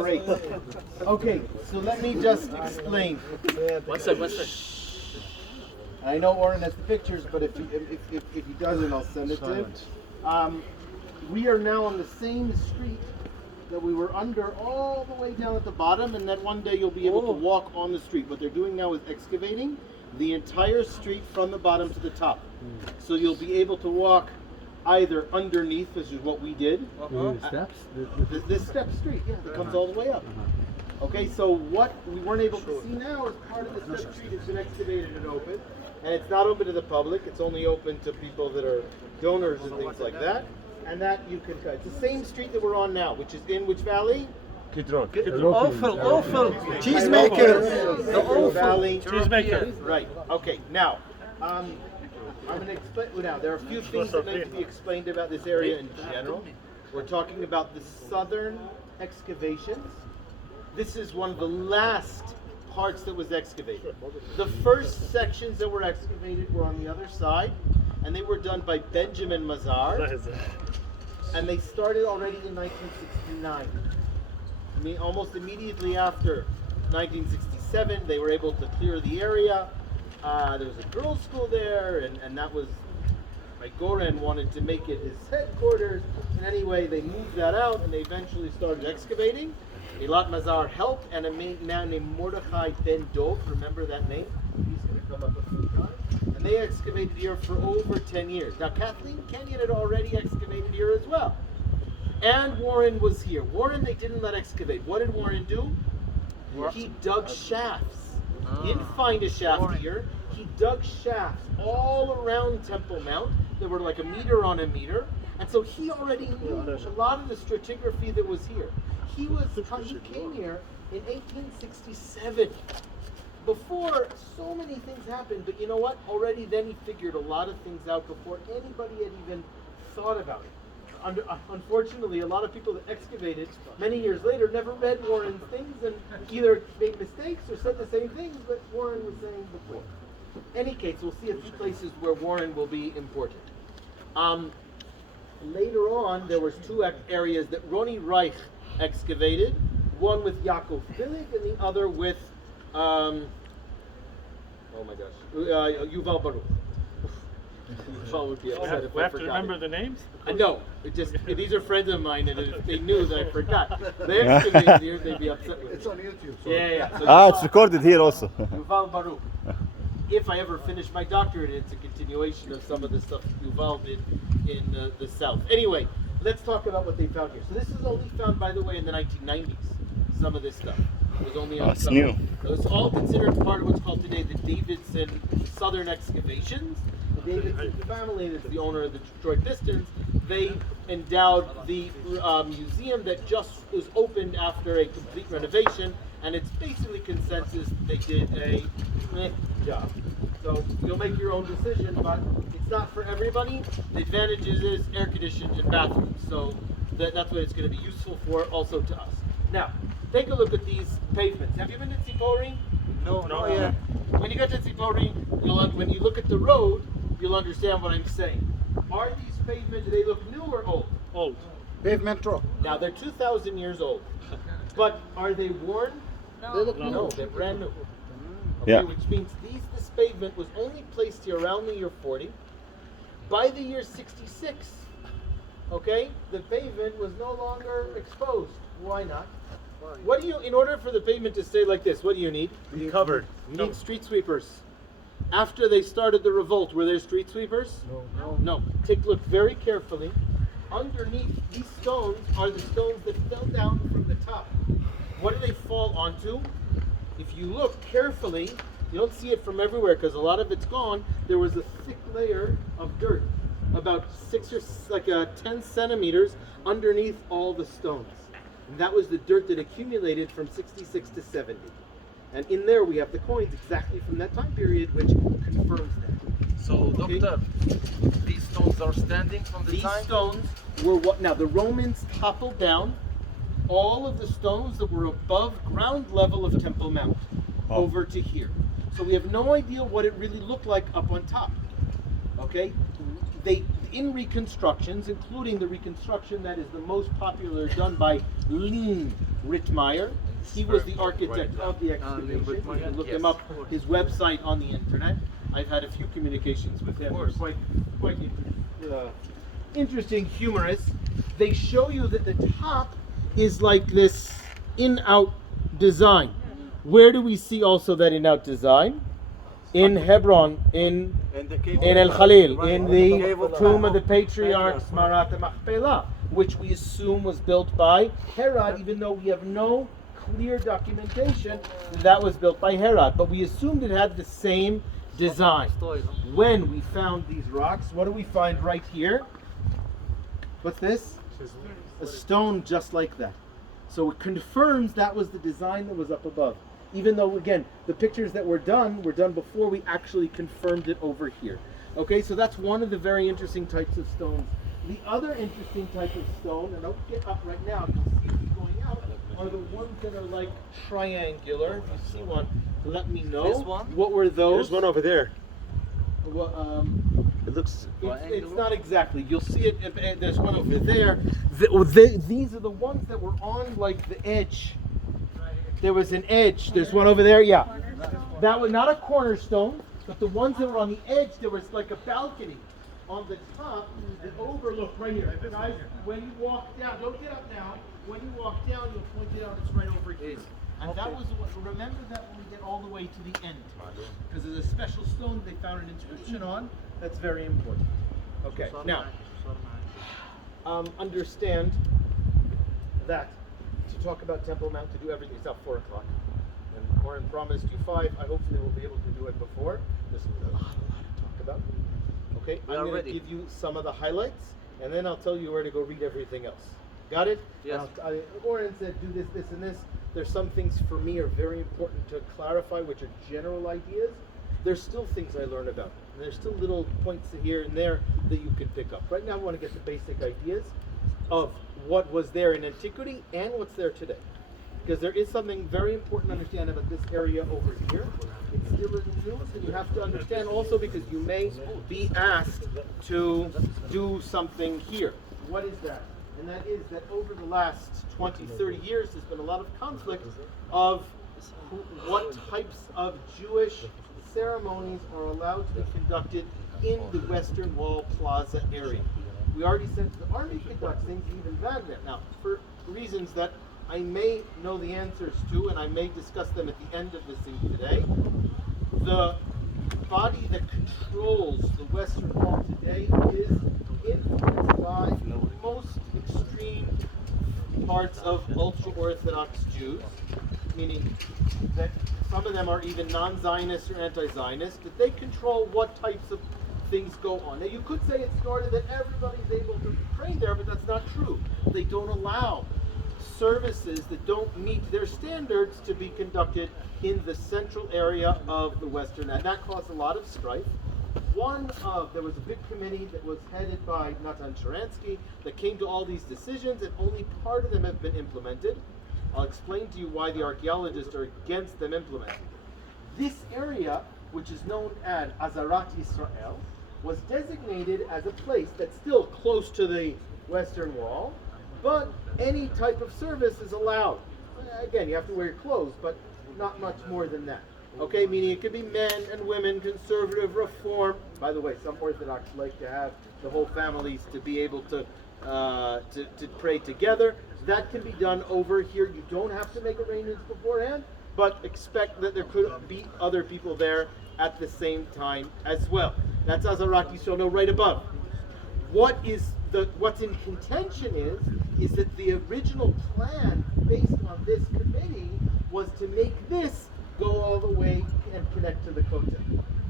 Great. Okay, so let me just explain. One sec. I know Oren has the pictures, but if he doesn't, I'll send it to him. We are now on the same street that we were under all the way down at the bottom, and then one day you'll be able to walk on the street. What they're doing now is excavating the entire street from the bottom to the top. So you'll be able to walk either underneath, which is what we did. Steps? This step street, yeah, that comes all the way up. Okay, so what we weren't able to see now is part of the step street has been excavated and open. And it's not open to the public, it's only open to people that are donors and things like that. And that you can, it's the same street that we're on now, which is in which valley? Awful. Cheesemaker. The Awful Valley. Cheesemaker. Right, okay, now, I'm going to explain, now there are a few things that need to be explained about this area in general. We're talking about the southern excavations. This is one of the last parts that was excavated. The first sections that were excavated were on the other side, and they were done by Benjamin Mazar, and they started already in 1969. Almost immediately after 1967, they were able to clear the area. There was a girls' school there, and that was, Goren wanted to make it his headquarters. And anyway, they moved that out, and they eventually started excavating. Eilat Mazar helped, and a man named Mordechai Ben Dov, remember that name? He's going to come up a few times. And they excavated here for over 10 years. Now, Kathleen Kenyon had already excavated here as well. And Warren was here. Warren, they didn't let excavate. What did Warren do? He dug shafts. He didn't find a shaft here. He dug shafts all around Temple Mount. They were like a meter on a meter. And so he already knew a lot of the stratigraphy that was here. He came here in 1867. Before so many things happened, but you know what? Already then he figured a lot of things out before anybody had even thought about it. Unfortunately, a lot of people that excavated many years later never read Warren's things and either made mistakes or said the same things that Warren was saying before. In any case, we'll see a few places where Warren will be important. Later on, there was two areas that Roni Reich excavated, one with Yaakov Billig and the other with, Yuval Baruch. Yuval would be upset if We I have to forgot remember it. the names? No, these are friends of mine, and if they knew that I forgot, they excavated here, they'd be upset with me. It's on YouTube. So. Yeah. So It's recorded here also. Yuval Baruch. If I ever finish my doctorate, it's a continuation of some of the stuff Yuval did in the South. Anyway, let's talk about what they found here. So this is only found, by the way, in the 1990s. Some of this stuff. It was only on It's new. So it's all considered part of what's called today the Davidson Southern Excavations. The Davidson family is the owner of the Detroit Pistons. They endowed the museum that just was opened after a complete renovation, and it's basically consensus they did a job. So you'll make your own decision, but it's not for everybody. The advantages is air conditioned and bathrooms, so that's what it's going to be useful for also to us. Now, take a look at these pavements. Have you been to Tzipori? No. Yeah. When you get to Tzipori, when you look at the road, you'll understand what I'm saying. Are these pavements, do they look new or old? Old. Pavement rock. Now, they're 2,000 years old. But are they worn? They look No. No, they're brand new. Okay, Yeah. which means this pavement was only placed here around the year 40. By the year 66, okay, the pavement was no longer exposed. Why not? What do you, in order for the pavement to stay like this, what do you need? Be covered. You need street sweepers. After they started the revolt, were there street sweepers? No. Take a look very carefully. Underneath these stones are the stones that fell down from the top. What do they fall onto? If you look carefully, you don't see it from everywhere because a lot of it's gone. There was a thick layer of dirt, about 10 centimeters underneath all the stones. And that was the dirt that accumulated from 66 to 70. And in there we have the coins exactly from that time period, which confirms that. So, Okay. Doctor, these stones are standing from the These time? stones were what? Now the Romans toppled down all of the stones that were above ground level of Temple Mount over to here. So we have no idea what it really looked like up on top. Okay? In reconstructions, including the reconstruction that is the most popular done by Lean Rittmeyer. He was the architect of the excavation. You can look him up, his website on the internet. I've had a few communications with him. They're quite interesting, humorous. They show you that the top is like this in-out design. Where do we see also that in-out design? In Hebron, in El Khalil, in the tomb of the patriarchs Marat Machpelah, which we assume was built by Herod, even though we have no clear documentation that was built by Herod. But we assumed it had the same design. When we found these rocks, what do we find right here? What's this? A stone just like that. So it confirms that was the design that was up above. Even though, again, the pictures that were done before we actually confirmed it over here. Okay, so that's one of the very interesting types of stones. The other interesting type of stone, and don't get up right now, you'll see it going out, are the ones that are like triangular. If you see one, let me know. This one? What were those? There's one over there. Well, It looks. it's not exactly. You'll see it. There's one over there. These are the ones that were on like the edge. There was an edge. There's one over there. Yeah, that was not a cornerstone, but the ones that were on the edge. There was like a balcony on the top that overlooked right here. Guys, when you walk down, don't get up now. When you walk down, you'll point it out. It's right over here. And that was remember that when we get all the way to the end, because there's a special stone they found an inscription on. That's very important. Okay, now understand that to talk about Temple Mount, to do everything, it's now 4 o'clock. And Oren promised you 5. I hopefully will be able to do it before. There's a lot to talk about. Okay, I'm going to give you some of the highlights, and then I'll tell you where to go read everything else. Got it? Yes. Oren said do this, this, and this. There's some things for me are very important to clarify, which are general ideas. There's still things I learn about. And there's still little points here and there that you can pick up. Right now I want to get the basic ideas of what was there in antiquity and what's there today. Because there is something very important to understand about this area over here. It's still in the news, and you have to understand also because you may be asked to do something here. What is that? And that is that over the last 20, 30 years, there's been a lot of conflict of what types of Jewish ceremonies are allowed to be conducted in the Western Wall Plaza area. We already sent the army conduct things, even Wagner. Now, for reasons that I may know the answers to, and I may discuss them at the end of this thing today, the body that controls the Western Wall today is influenced by the most extreme parts of ultra-Orthodox Jews, meaning that some of them are even non-Zionist or anti-Zionist, that they control what types of things go on. Now you could say it started that everybody's able to pray there, but that's not true. They don't allow services that don't meet their standards to be conducted in the central area of the Western, and that caused a lot of strife. There was a big committee that was headed by Natan Sharansky that came to all these decisions, and only part of them have been implemented. I'll explain to you why the archaeologists are against them implementing. This area, which is known as Azarat Yisrael, was designated as a place that's still close to the Western Wall, but any type of service is allowed. Again, you have to wear your clothes, but not much more than that. Okay, meaning it could be men and women, conservative, reform. By the way, some Orthodox like to have the whole families to be able to pray together. That can be done over here. You don't have to make arrangements beforehand, but expect that there could be other people there at the same time as well. That's Azarat Yisrael right above. What's in contention is that the original plan based on this committee was to make this go all the way and connect to the Kotel.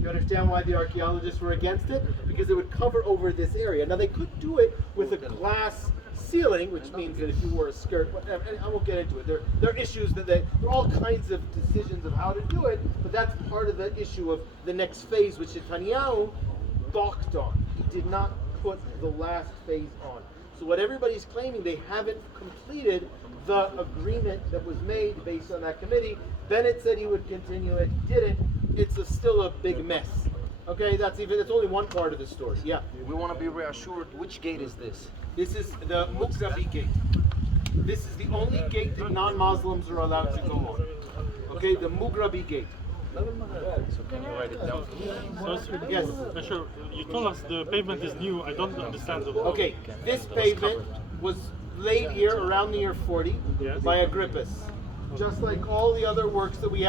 You understand why the archaeologists were against it? Because it would cover over this area. Now they could do it with a glass ceiling, which means that if you wore a skirt, whatever, and I won't get into it. There are issues there are all kinds of decisions of how to do it, but that's part of the issue of the next phase, which Netanyahu balked on. He did not put the last phase on. So what everybody's claiming, they haven't completed the agreement that was made based on that committee. Bennett said he would continue it, didn't. It's still a big mess. Okay, that's only one part of the story. Yeah. We want to be reassured. Which gate is this? This is the Mukzavi gate. This is the only gate that non-Muslims are allowed to go on. Okay, the Mughrabi gate. So can you write it down? Yes. Sure. You told us the pavement is new. I don't understand. Okay, this pavement was laid here around the year 40 Yes. by Agrippus. Just like all the other works that we have.